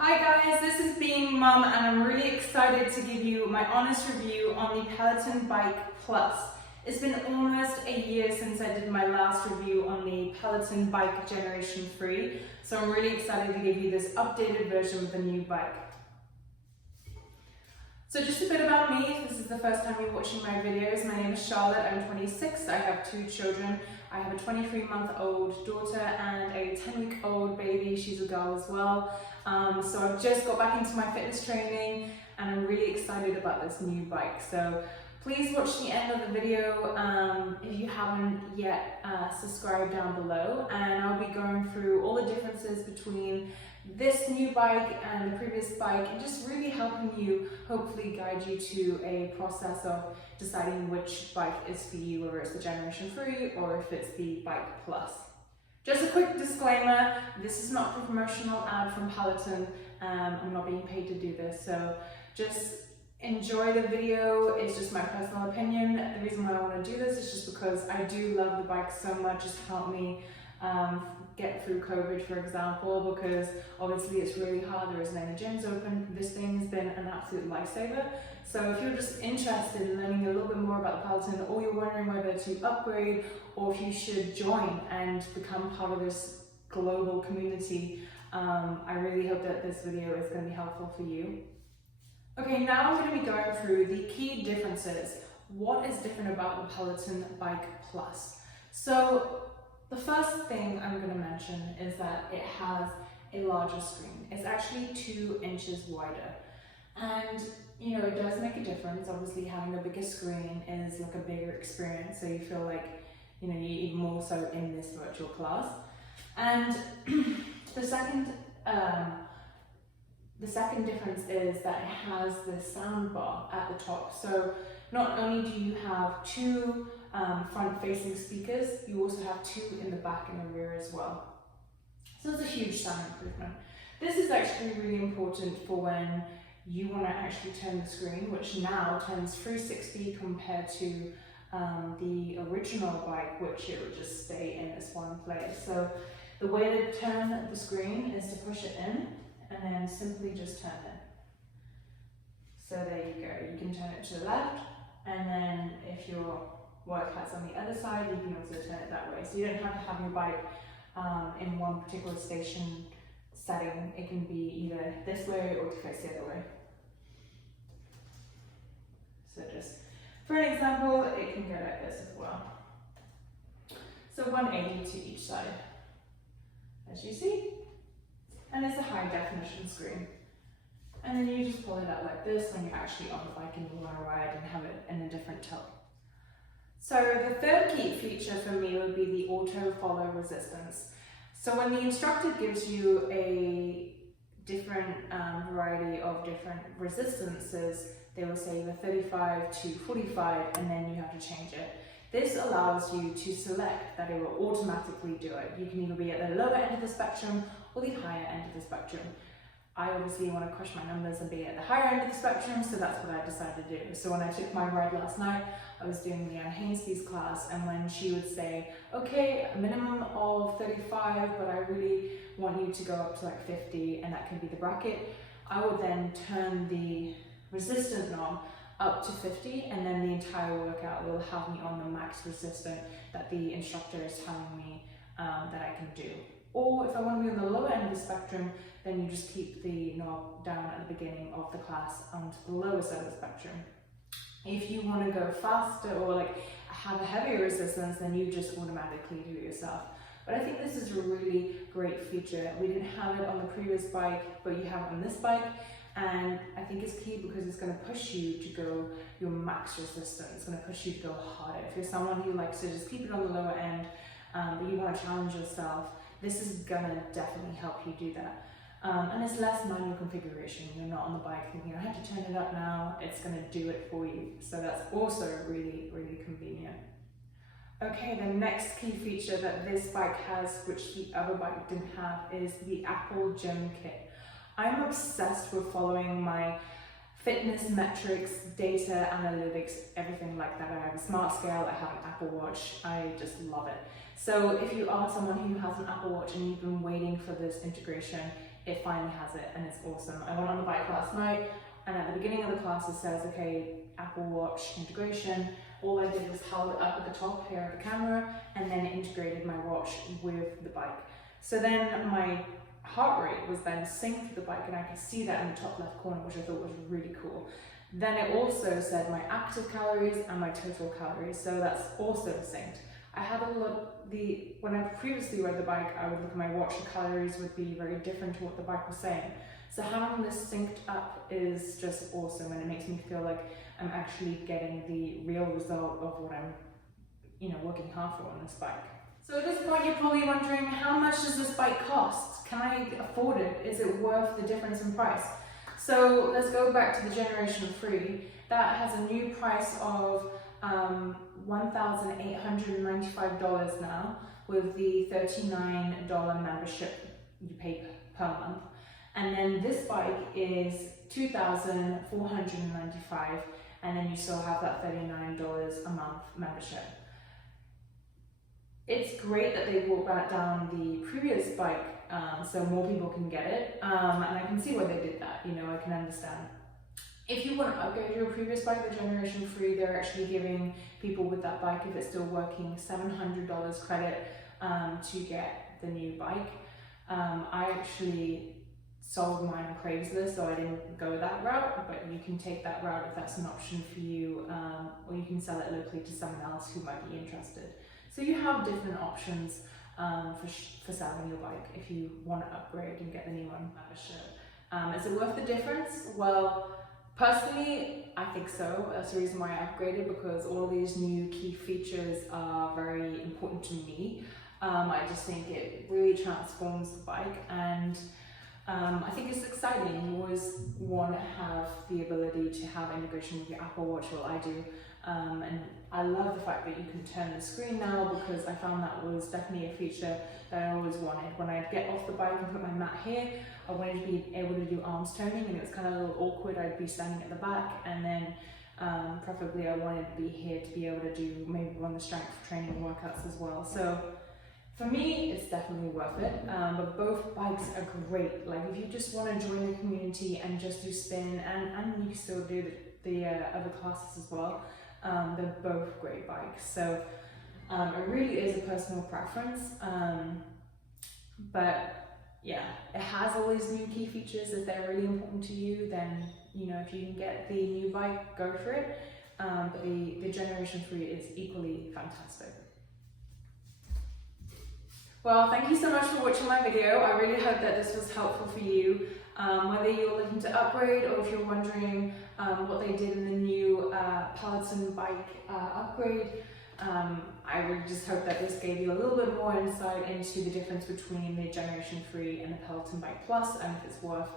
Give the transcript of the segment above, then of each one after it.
Hi guys, this is BeingMom and I'm really excited to give you my honest review on the Peloton Bike Plus. It's been almost a year since I did my last review on the Peloton Bike Generation 3, so I'm really excited to give you this updated version of the new bike. So just a bit about me, if this is the first time you're watching my videos, my name is Charlotte, I'm 26, I have 2 children. I have a 23-month-old daughter and a 10-week-old baby, she's a girl as well. So I've just got back into my fitness training and I'm really excited about this new bike. So please watch the end of the video if you haven't yet subscribed down below, and I'll be going through all the differences between this new bike and the previous bike and just really helping you, hopefully guide you to a process of deciding which bike is for you, whether it's the Generation 3 or if it's the Bike Plus. Just a quick disclaimer, this is not a promotional ad from Peloton. I'm not being paid to do this, so just enjoy the video. It's just my personal opinion. The reason why I want to do this is just because I do love the bike so much. It's helped me get through COVID, for example, because obviously it's really hard, there isn't any gyms open. This thing has been an absolute lifesaver. So if you're just interested in learning a little bit more about the Peloton, or you're wondering whether to upgrade or if you should join and become part of this global community, I really hope that this video is going to be helpful for you. Okay, now I'm going to be going through the key differences. What is different about the Peloton Bike Plus? So the first thing I'm going to mention is that it has a larger screen. It's actually 2 inches wider. And you know, it does make a difference. Obviously having a bigger screen is like a bigger experience, so you feel like, you know, you're even more so in this virtual class. And the second difference is that it has the sound bar at the top. So not only do you have 2 front-facing speakers, you also have 2 in the back and the rear as well. So it's a huge sound improvement. This is actually really important for when you want to actually turn the screen, which now turns 360 compared to the original bike, which it would just stay in this one place. So the way to turn the screen is to push it in and then simply just turn it. So there you go, you can turn it to the left, and then if your workout's on the other side, you can also turn it that way. So you don't have to have your bike in one particular station setting. It can be either this way or to face the other way. So just for an example, it can go like this as well. So 180 to each side, as you see. And it's a high definition screen. And then you just pull it out like this when you're actually on the bike and you want to ride and have it in a different tilt. So the third key feature for me would be the auto follow resistance. So when the instructor gives you a different variety of different resistances, they will say either 35 to 45 and then you have to change it. This allows you to select that it will automatically do it. You can either be at the lower end of the spectrum or the higher end of the spectrum. I obviously want to crush my numbers and be at the higher end of the spectrum, so that's what I decided to do. So when I took my ride last night, I was doing Leanne Hainsey's class, and when she would say, okay, a minimum of 35, but I really want you to go up to like 50, and that can be the bracket, I would then turn the resistant knob up to 50, and then the entire workout will have me on the max resistant that the instructor is telling me that I can do. Or if I want to be on the lower end of the spectrum, then you just keep the knob down at the beginning of the class onto the lower side of the spectrum. If you want to go faster or like have a heavier resistance, then you just automatically do it yourself. But I think this is a really great feature. We didn't have it on the previous bike, but you have it on this bike. And I think it's key because it's going to push you to go your max resistance. It's going to push you to go harder. If you're someone who likes to just keep it on the lower end, but you want to challenge yourself, this is going to definitely help you do that. And it's less manual configuration. You're not on the bike thinking, I have to turn it up now. It's going to do it for you. So that's also really, really convenient. Okay, the next key feature that this bike has, which the other bike didn't have, is the Apple Gym Kit. I'm obsessed with following my fitness metrics, data analytics, everything like that. I have a smart scale, I have an Apple Watch, I just love it. So if you are someone who has an Apple Watch and you've been waiting for this integration, it finally has it, and it's awesome. I went on the bike last night, and at the beginning of the class it says, okay, Apple Watch integration. All I did was held it up at the top here of the camera, and then it integrated my watch with the bike. So then my heart rate was then synced to the bike, and I could see that in the top left corner, which I thought was really cool. Then it also said my active calories and my total calories, so that's also synced. I had a look, when I previously rode the bike, I would look at my watch, the calories would be very different to what the bike was saying. So having this synced up is just awesome, and it makes me feel like I'm actually getting the real result of what I'm, working hard for on this bike. So at this point, you're probably wondering, how much does this bike cost? Can I afford it? Is it worth the difference in price? So let's go back to the Generation 3. That has a new price of $1,895 now, with the $39 membership you pay per month. And then this bike is $2,495, and then you still have that $39 a month membership. It's great that they brought back down the previous bike so more people can get it, and I can see why they did that, I can understand. If you want to upgrade your previous bike, the Generation 3, they're actually giving people with that bike, if it's still working, $700 credit to get the new bike. I actually sold mine on Craigslist, so I didn't go that route, but you can take that route if that's an option for you, or you can sell it locally to someone else who might be interested. So you have different options for selling your bike if you want to upgrade and get the new one membership. Is it worth the difference? Well, personally, I think so. That's the reason why I upgraded, because all these new key features are very important to me. I just think it really transforms the bike, and I think it's exciting. You always want to have the ability to have integration with your Apple Watch, well I do, and I love the fact that you can turn the screen now, because I found that was definitely a feature that I always wanted. When I'd get off the bike and put my mat here, I wanted to be able to do arms turning, and it was kind of a little awkward. I'd be standing at the back, and then preferably I wanted to be here to be able to do maybe run the strength training workouts as well. So for me, it's definitely worth it, but both bikes are great. Like if you just want to join the community and just do spin, and you can still do the other classes as well, they're both great bikes. So it really is a personal preference, but yeah, it has all these new key features. If they're really important to you, then if you can get the new bike, go for it. But the Generation 3 is equally fantastic. Well, thank you so much for watching my video. I really hope that this was helpful for you. Whether you're looking to upgrade, or if you're wondering what they did in the new Peloton bike upgrade, I really just hope that this gave you a little bit more insight into the difference between the Generation 3 and the Peloton Bike Plus, and if it's worth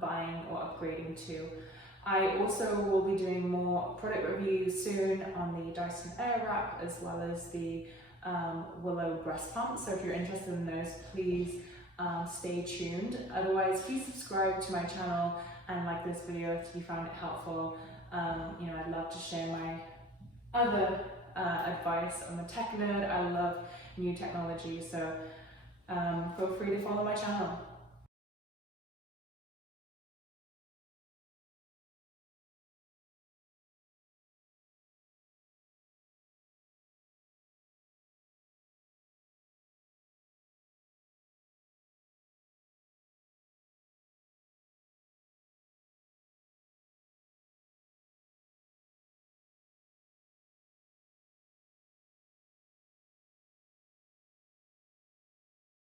buying or upgrading to. I also will be doing more product reviews soon on the Dyson Airwrap, as well as the Willow breast pump. So if you're interested in those, please stay tuned. Otherwise, please subscribe to my channel and like this video if you found it helpful. I'd love to share my other advice. I'm a tech nerd. I love new technology, so feel free to follow my channel.